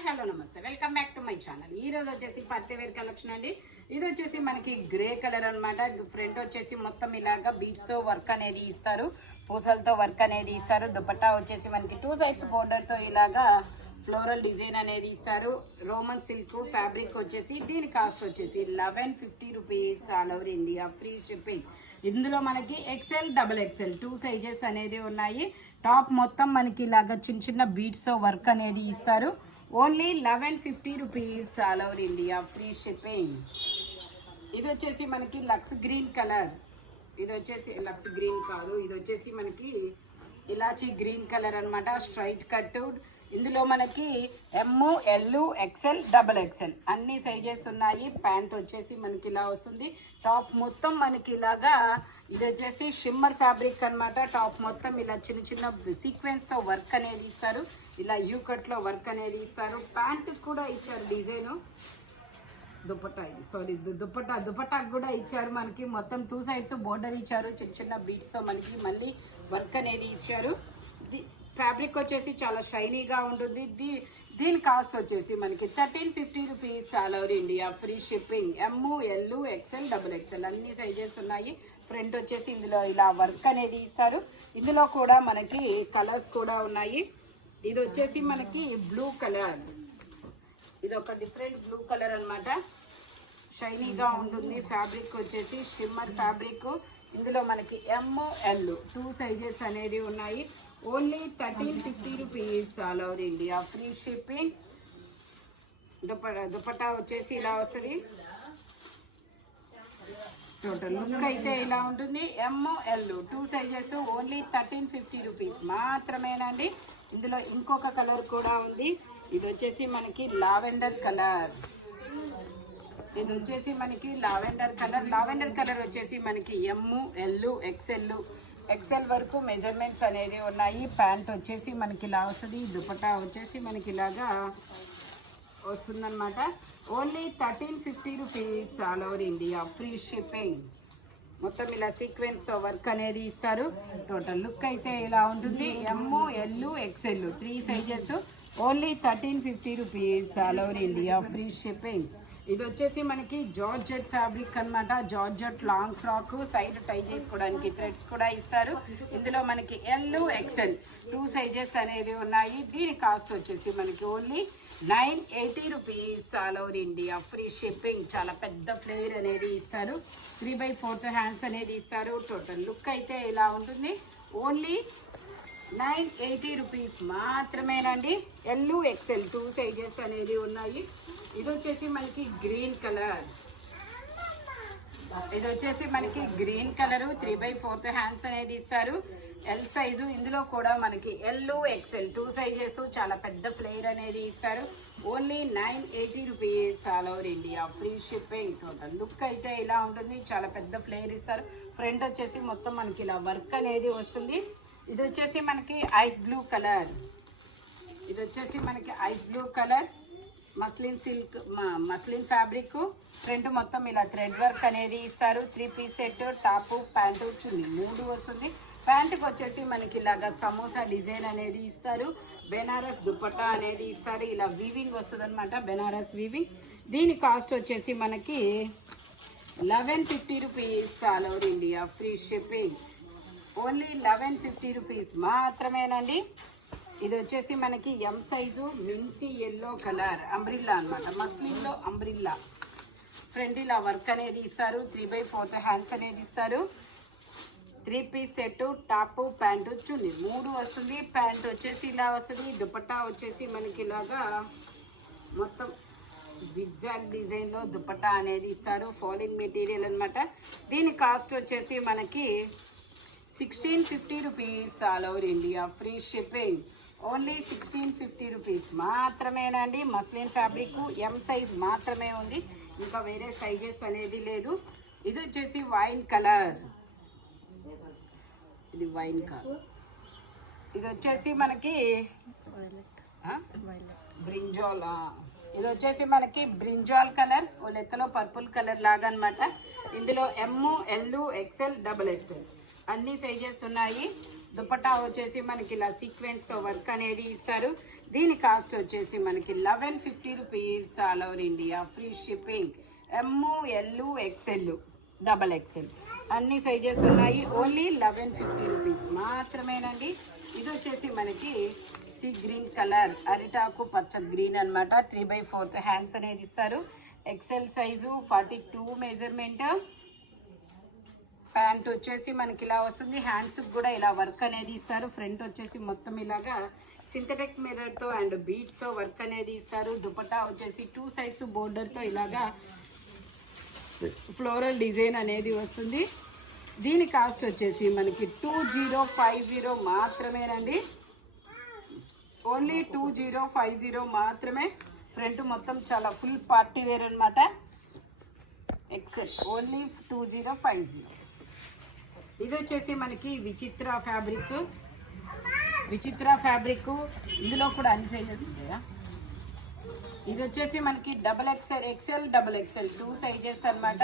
Hi hello నమస్తే welcome back to my channel. ఈ రోజు వచ్చేసి పార్టీ వేర్ కలెక్షన్ అండి. ఇది వచ్చేసి మనకి గ్రే కలర్ అన్నమాట. ఫ్రంట్ వచ్చేసి మొత్తం ఇలాగా బీడ్స్ తో వర్క్ అనేది ఇస్తారు, పూసలతో వర్క్ అనేది ఇస్తారు. దుపట్టా వచ్చేసి మనకి 2 సైడ్స్ బోర్డర్ తో ఇలాగా ఫ్లోరల్ డిజైన్ అనేది ఇస్తారు. రోమన్ సిల్క్ ఫ్యాబ్రిక్ వచ్చేసి దీని కాస్ట్ వచ్చేసి 1150 rupees. All over India free shipping. ఇందులో మనకి ఎక్సెల్ డబుల్ ఎక్సెల్ 2 సైజెస్ అనేది ఉన్నాయి. టాప్ మొత్తం మనకి ఇలాగా చిన్న చిన్న బీడ్స్ తో వర్క్ అనేది ఇస్తారు. Only 1150 rupees. All over India free shipping. ఇది వచ్చేసి మనకి లక్స్ గ్రీన్ కలర్. ఇది వచ్చేసి లక్స్ గ్రీన్ కాదు, ఇది వచ్చేసి మనకి ఇలాచీ గ్రీన్ కలర్ అన్నమాట. Straight cut. ఇందులో మనకి ఎమ్, ఎల్, ఎక్సెల్, డబుల్ ఎక్సెల్ అన్ని సైజెస్ ఉన్నాయి. ప్యాంట్ వచ్చేసి మనకి ఇలా వస్తుంది. టాప్ మొత్తం మనకి ఇలాగా ఇది వచ్చేసి షిమ్మర్ ఫ్యాబ్రిక్ అన్నమాట. టాప్ మొత్తం ఇలా చిన్న చిన్న సీక్వెన్స్ తో వర్క్ అనేది ఇస్తారు. ఇలా యూ కట్ లో వర్క్ అనేది ఇస్తారు. ప్యాంట్ కూడా ఇచ్చారు డిజైన్. దుపట్టా ఇది సారీ దుపట్టాకు కూడా ఇచ్చారు. మనకి మొత్తం 2 సైడ్స్ బోర్డర్ ఇచ్చారు. చిన్న చిన్న బీడ్స్ తో మనకి మళ్ళీ వర్క్ అనేది ఇచ్చారు. ఫ్యాబ్రిక్ వచ్చేసి చాలా షైనీగా ఉంటుంది. దీని కాస్ట్ వచ్చేసి మనకి 1350 rupees. All over India free shipping. M, L, XL, double XL అన్ని సైజెస్ ఉన్నాయి. ఫ్రంట్ వచ్చేసి ఇందులో ఇలా వర్క్ అనేది ఇస్తారు. ఇందులో కూడా మనకి కలర్స్ కూడా ఉన్నాయి. ఇది వచ్చేసి మనకి బ్లూ కలర్. ఇది ఒక డిఫరెంట్ బ్లూ కలర్ అన్నమాట. షైనీగా ఉంటుంది. ఫ్యాబ్రిక్ వచ్చేసి షిమ్మర్ ఫ్యాబ్రిక్. ఇందులో మనకి ఎమ్, ఎల్ 2 సైజెస్ అనేది ఉన్నాయి. Only 1350 rupees. All over India free shipping. Dupatta వచ్చేసి ఇలా వస్తుంది. టోటల్ లుక్ అయితే ఇలా ఉంటుంది. M, L 2 sizes. Only 1350 rupees మాత్రమేనండి. ఇందులో ఇంకొక కలర్ కూడా ఉంది. ఇది వచ్చేసి మనకి లావెండర్ కలర్. ఇది వచ్చేసి మనకి లావెండర్ కలర్. లావెండర్ కలర్ వచ్చేసి మనకి ఎమ్, ఎల్, ఎక్సెల్ వరకు మెజర్మెంట్స్ అనేది ఉన్నాయి. ప్యాంట్ వచ్చేసి మనకి ఇలా వస్తుంది. దుపట్టా వచ్చేసి మనకి ఇలాగా వస్తుందన్నమాట. Only 1350 rupees. All over India free shipping. మొత్తం ఇలా సీక్వెన్స్ తో వర్క్ అనేది ఇస్తారు. టోటల్ లుక్ అయితే ఇలా ఉంటుంది. M, L, XL 3 sizes. Only 1350 rupees. All over India free shipping. ఇది వచ్చేసి మనకి జార్జెట్ ఫ్యాబ్రిక్ అన్నమాట. Georgette long frock. Side tie చేసుకోవడానికి థ్రెడ్స్ కూడా ఇస్తారు. ఇందులో మనకి ఎల్, ఎక్సెల్ 2 సైజెస్ అనేది ఉన్నాయి. దీని కాస్ట్ వచ్చేసి మనకి only 980 rupees. All over India free shipping. చాలా పెద్ద ఫ్లేర్ అనేది ఇస్తారు. 3/4 హ్యాండ్స్ అనేది ఇస్తారు. టోటల్ లుక్ అయితే ఇలా ఉంటుంది. ఓన్లీ 980 రూపీస్ మాత్రమేనండి. ఎల్, ఎక్సెల్ 2 సైజెస్ అనేది ఉన్నాయి. ఇది వచ్చేసి మనకి గ్రీన్ కలర్. ఇది వచ్చేసి మనకి గ్రీన్ కలర్. 3/4 హ్యాండ్స్ అనేది ఇస్తారు. L size. ఇందులో కూడా మనకి ఎల్, ఎక్సెల్ 2 సైజెస్. చాలా పెద్ద ఫ్లేర్ అనేది ఇస్తారు. Only 980 rupees. All over India free shipping. Total look అయితే ఇలా ఉంటుంది. చాలా పెద్ద ఫ్లేర్ ఇస్తారు. ఫ్రంట్ వచ్చేసి మొత్తం మనకి ఇలా వర్క్ అనేది వస్తుంది. ఇది వచ్చేసి మనకి ఐస్ బ్లూ కలర్. ఇది వచ్చేసి మనకి ice blue colour. Muslin silk muslin fabric. Front మొత్తం ఇలా థ్రెడ్ వర్క్ అనేది ఇస్తారు. 3 piece set. Top, pant, chunni 3 వస్తుంది. ప్యాంటుకి వచ్చేసి మనకి ఇలాగా సమోసా డిజైన్ అనేది ఇస్తారు. బెనారస్ దుపట్టా అనేది ఇస్తారు. ఇలా వీవింగ్ వస్తుంది అనమాట. బెనారస్ వీవింగ్. దీని కాస్ట్ వచ్చేసి మనకి 1150 rupees. All over India free shipping. Only 1150 rupees మాత్రమేనండి. ఇది వచ్చేసి మనకి M size. Minty yellow colour. Umbrella అనమాట. మస్లిన్ లో అంబ్రిల్లా. ఫ్రంట్ ఇలా వర్క్ అనేది ఇస్తారు. 3/4 హ్యాండ్స్ అనేది ఇస్తారు. 3 piece set. Top, pant, chunni 3 వస్తుంది. ప్యాంట్ వచ్చేసి ఇలా వస్తుంది. దుపట్టా వచ్చేసి మనకి ఇలాగా మొత్తం జిగ్జాగ్ డిజైన్ లో దుపట్టా అనేది ఇస్తారు. ఫాలింగ్ మెటీరియల్ అనమాట. దీని కాస్ట్ వచ్చేసి మనకి 1650 rupees. All over India free shipping. Only 1650 rupees మాత్రమేనండి. Muslin fabric. ఎం సైజ్ మాత్రమే ఉంది. ఇంకా వేరే సైజెస్ అనేది లేదు. ఇది వచ్చేసి వైన్ కలర్. ఇది వైన్ కలర్. ఇది వచ్చేసి మనకి బ్రింజాల్. ఇది వచ్చేసి మనకి బ్రింజాల్ కలర్. ఓ లెక్కలో పర్పుల్ కలర్ లాగా అనమాట. ఇందులో ఎమ్, ఎల్, ఎక్సెల్, డబుల్ ఎక్సెల్ అన్ని సైజెస్ ఉన్నాయి. దుపట్టా వచ్చేసి మనకి ఇలా సీక్వెన్స్ తో వర్క్ అనేది ఇస్తారు. దీని కాస్ట్ వచ్చేసి మనకి 1150 rupees all over India, free shipping. ML XL XXL అన్ని సైజెస్ ఉన్నాయి. ఓన్లీ 1150 రూపీస్ మాత్రమేనండి. ఇది వచ్చేసి మనకి సీ గ్రీన్ కలర్, అరిటాకు పచ్చ గ్రీన్ అనమాట. 3/4 హ్యాండ్స్ అనేది ఇస్తారు. XL size, 42 measurement. ప్యాంట్ వచ్చేసి మనకి ఇలా వస్తుంది. హ్యాండ్స్ కూడా ఇలా వర్క్ అనేది ఇస్తారు. ఫ్రంట్ వచ్చేసి మొత్తం ఇలాగా సింథటిక్ మిర్రర్ తో అండ్ బీడ్స్ తో వర్క్ అనేది ఇస్తారు. దుపట్టా వచ్చేసి 2 సైడ్స్ బోర్డర్ తో ఇలాగా ఫ్లోరల్ డిజైన్ అనేది వస్తుంది. దీని కాస్ట్ వచ్చేసి మనకి 2050 మాత్రమేనండి. ఓన్లీ 2050 మాత్రమే. ఫ్రంట్ మొత్తం చాలా ఫుల్ పార్టీ వేర్ అనమాట. XL only 2050. ఇది వచ్చేసి మనకి విచిత్ర ఫ్యాబ్రిక్. ఇందులో కూడా అన్ని సైజెస్ ఉంటాయా? ఇది వచ్చేసి మనకి XXL XXL 2 సైజెస్ అనమాట.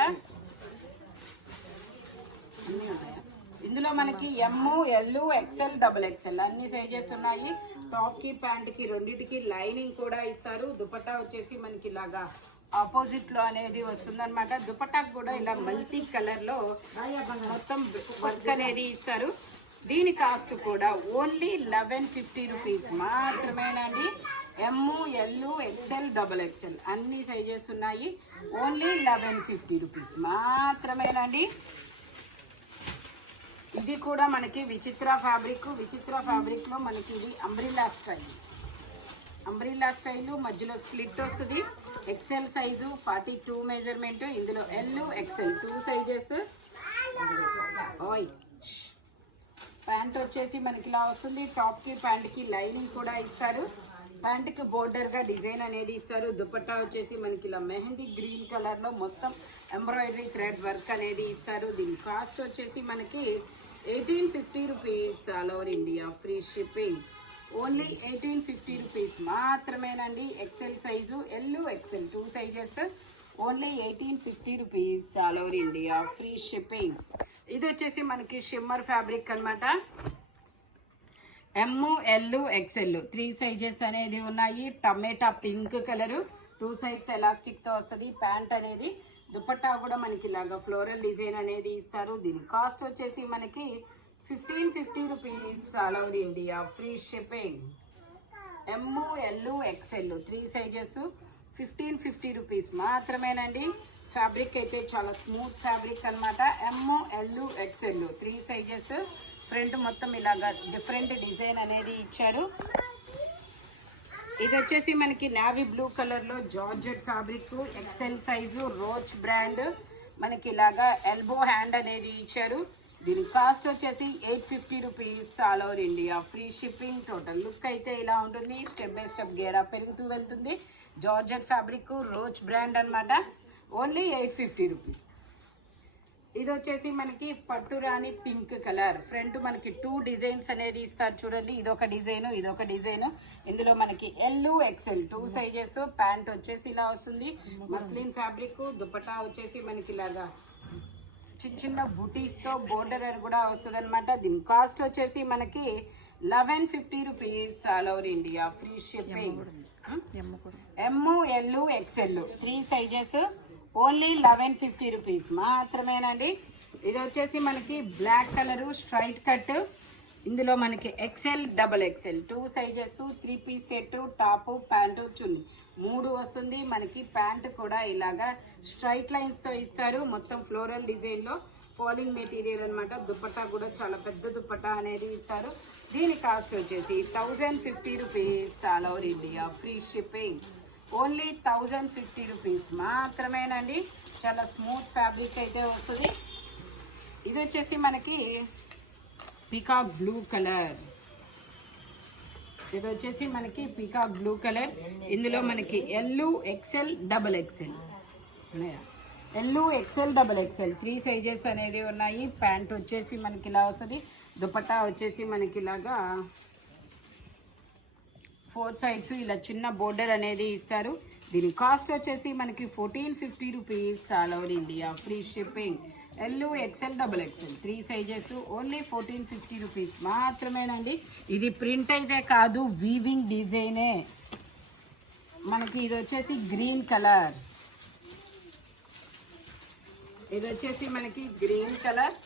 ఇందులో మనకి ML XL XXL అన్ని సైజెస్ ఉన్నాయి. టాప్ కి ప్యాంట్ కి రెండింటికి లైనింగ్ కూడా ఇస్తారు. దుపట్టా వచ్చేసి మనకి ఇలాగా ఆపోజిట్ లో అనేది వస్తుంది అనమాట. దుపట్టాకు కూడా ఇలా మల్టీ కలర్ లో మొత్తం వర్క్ అనేది ఇస్తారు. దీని కాస్ట్ కూడా ఓన్లీ 1150 రూపీస్ మాత్రమేనండి. ML XL XXL అన్ని సైజెస్ ఉన్నాయి. ఓన్లీ 1150 రూపీస్ మాత్రమేనండి. ఇది కూడా మనకి విచిత్ర ఫ్యాబ్రిక్ లో మనకి ఇది అంబ్రిల్లా స్టైల్ మధ్యలో స్ప్లిట్ వస్తుంది. XL size, 42 measurement. ఇందులో L XL 2 సైజెస్. ప్యాంట్ వచ్చేసి మనకి ఇలా వస్తుంది. టాప్ కి ప్యాంట్ కి లైనింగ్ కూడా ఇస్తారు. ప్యాంట్ కి బోర్డర్ గా డిజైన్ అనేది ఇస్తారు. దుపట్టా వచ్చేసి మనకి ఇలా మెహందీ గ్రీన్ కలర్ లో మొత్తం ఎంబ్రాయిడరీ థ్రెడ్ వర్క్ అనేది ఇస్తారు. దీని కాస్ట్ వచ్చేసి మనకి 1850 rupees all over India, free shipping. Only 1850 rupees మాత్రమేనండి. XL size, L XL 2 sizes. Only 1850 rupees all over India, free shipping. ఇది వచ్చేసి మనకి షిమ్మర్ ఫ్యాబ్రిక్ అనమాట. ML XL 3 సైజెస్ అనేది ఉన్నాయి. టమాటా పింక్ కలర్, 2 సైడ్స్ ఎలాస్టిక్ తో వస్తుంది ప్యాంట్ అనేది. దుపట్టా కూడా మనకి ఇలాగా ఫ్లోరల్ డిజైన్ అనేది ఇస్తారు. దీని కాస్ట్ వచ్చేసి మనకి 1550 rupees all over India, free shipping. ML XL 3 sizes, 1550 rupees మాత్రమేనండి. ఫ్యాబ్రిక్ అయితే చాలా స్మూత్ ఫ్యాబ్రిక్ అనమాట. ML XL 3 sizes. ఫ్రంట్ మొత్తం ఇలాగా డిఫరెంట్ డిజైన్ అనేది ఇచ్చారు. ఇది వచ్చేసి మనకి నావీ బ్లూ కలర్ లో జార్జెట్ ఫ్యాబ్రిక్. XL సైజు, రోచ్ బ్రాండ్. మనకి ఇలాగా ఎల్బో హ్యాండ్ అనేది ఇచ్చారు. దీని కాస్ట్ వచ్చేసి 850 rupees all over India, free shipping. Total look అయితే ఇలా ఉంటుంది. స్టెప్ బై స్టెప్ గేరా పెరుగుతూ వెళ్తుంది. జార్జెట్ ఫ్యాబ్రిక్, రోచ్ బ్రాండ్ అనమాట. Only 850 rupees. ఇది వచ్చేసి మనకి పట్టురాని పింక్ కలర్. ఫ్రంట్ మనకి 2 డిజైన్స్ అనేది ఇస్తారు చూడండి. ఇదొక డిజైన్. ఇందులో మనకి L XL 2 సైజెస్. ప్యాంట్ వచ్చేసి ఇలా వస్తుంది. Muslin fabric. దుపట్టా వచ్చేసి మనకి ఇలాగా చిన్న బుటీస్ తో బోర్డర్ అని కూడా వస్తుంది అనమాట. దీని కాస్ట్ వచ్చేసి మనకి 1150 rupees all over India, free shipping. ML XL 3 sizes. Only 1150 rupees మాత్రమేనండి. ఇది వచ్చేసి మనకి బ్లాక్ కలర్ స్ట్రైట్ కట్. ఇందులో మనకి XL XXL 2 sizes. 3 piece set, top, pant, chunni 3 వస్తుంది. మనకి ప్యాంట్ కూడా ఇలాగా స్ట్రైట్ లైన్స్ తో ఇస్తారు. మొత్తం ఫ్లోరల్ డిజైన్ లో ఫాలింగ్ మెటీరియల్ అనమాట. దుపట్టా కూడా చాలా పెద్ద దుపట్టా అనేది ఇస్తారు. దీని కాస్ట్ వచ్చేసి 1050 rupees all over India, free shipping. Only 1050 rupees మాత్రమేనండి. చాలా స్మూత్ ఫ్యాబ్రిక్ అయితే వస్తుంది. ఇది వచ్చేసి మనకి పీకాక్ బ్లూ కలర్. ఇందులో మనకి L XL XXL ఉన్నాయా? L XL XXL 3 సైజెస్ అనేది ఉన్నాయి. ప్యాంట్ వచ్చేసి మనకి ఇలా వస్తుంది. దుపట్టా వచ్చేసి మనకి ఇలాగా 4 సైడ్స్ ఇలా చిన్న బోర్డర్ అనేది ఇస్తారు. దీని కాస్ట్ వచ్చేసి మనకి 1450 rupees all over India, free shipping. L XL double XL 3 sizes only 1450 rupees మాత్రమేనండి. ఇది ప్రింట్ అయితే కాదు, వీవింగ్ డిజైనే. మనకి ఇది వచ్చేసి గ్రీన్ కలర్, ఇది వచ్చేసి మనకి గ్రీన్ కలర్.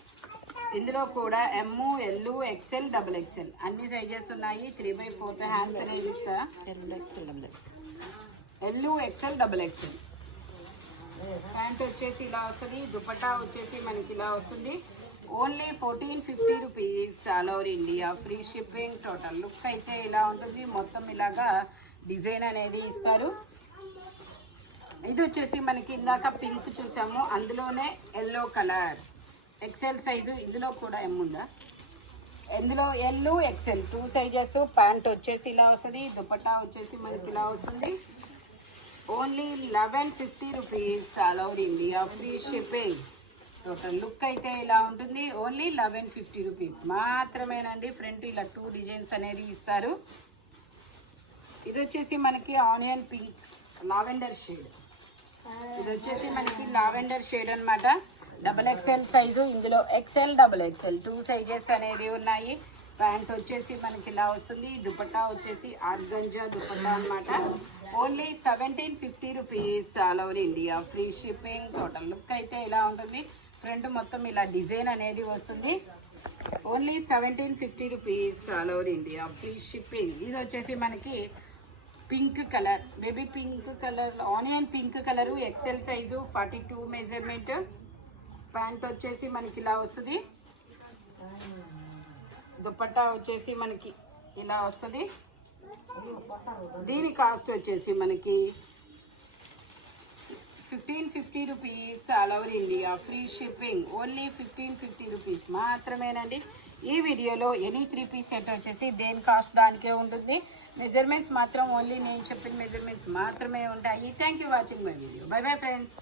ఇందులో కూడా M, L, XL, double XL అన్ని సైజెస్ ఉన్నాయి. 3/4 హ్యాండ్స్ అనేది ఇస్తా. L, XL, double XL. Pant వచ్చేసి ఇలా వస్తుంది. దుపట్టా వచ్చేసి మనకి ఇలా వస్తుంది. Only 1450 rupees all over India, free shipping. Total look అయితే ఇలా ఉంటుంది. మొత్తం ఇలాగా డిజైన్ అనేది ఇస్తారు. ఇది వచ్చేసి మనకి ఇందాక పింక్ చూసాము, అందులోనే ఎల్లో కలర్, ఎక్సెల్ సైజు. ఇందులో కూడా ఎమ్ ఉందా? ఇందులో ఎల్, ఎక్సెల్ 2 సైజెస్. ప్యాంట్ వచ్చేసి ఇలా వస్తుంది. దుపట్టా వచ్చేసి మనకి ఇలా వస్తుంది. Only 1150 rupees all over India, free shipping. Total look అయితే ఇలా ఉంటుంది. ఓన్లీ 1150 రూపీస్ మాత్రమేనండి. ఫ్రంట్ ఇలా 2 డిజైన్స్ అనేది ఇస్తారు. ఇది వచ్చేసి మనకి ఆనియన్ పింక్, లావెండర్ షేడ్. ఇది వచ్చేసి మనకి లావెండర్ షేడ్ అన్నమాట. Double XL size. ఇందులో ఎక్సెల్, డబల్ ఎక్సెల్ 2 సైజెస్ అనేది ఉన్నాయి. ప్యాంట్ వచ్చేసి మనకి ఇలా వస్తుంది. దుపట్టా వచ్చేసి ఆర్గంజా దుపట్టా అన్నమాట. Only 1750 rupees all over India, free shipping. Total look అయితే ఇలా ఉంటుంది. ఫ్రంట్ మొత్తం ఇలా డిజైన్ అనేది వస్తుంది. Only 1750 rupees all over India, free shipping. ఇది వచ్చేసి మనకి pink colour, baby pink colour, onion pink colour, XL size, 42 measurement. Pant వచ్చేసి మనకి ఇలా వస్తుంది. దుపట్టా వచ్చేసి మనకి ఇలా వస్తుంది. దీని కాస్ట్ వచ్చేసి మనకి 1550 rupees all over India, free shipping. Only 1550 rupees మాత్రమేనండి. ఈ వీడియోలో ఎనీ 3 పీస్ సెట్ వచ్చేసి దేని కాస్ట్ దానికే ఉంటుంది. మెజర్మెంట్స్ మాత్రం ఓన్లీ నేను చెప్పిన మెజర్మెంట్స్ మాత్రమే ఉంటాయి. Thank you watching my video. By bye friends.